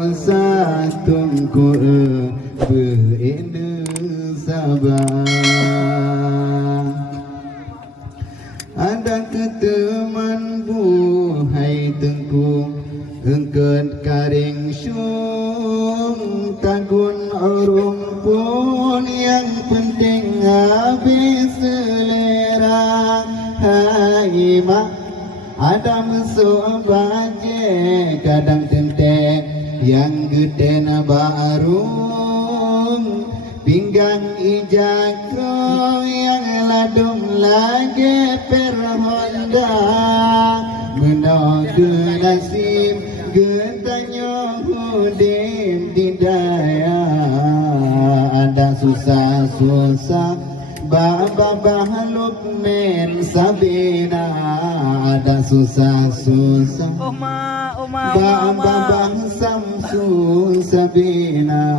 susah tunggu beene sabar. Ada keteman buhai tengku engket karing syung tagun urung pun yang penting habis selera. Hai mak ada mesuk baje kadang tentek yang gede na barung pinggang ijako yang ladung lagi perhonda menunggu nasib getanya hudim di daya. Ada susah-susah baba bahaluk men sabina. Ada susah-susah baba bahsam sabina.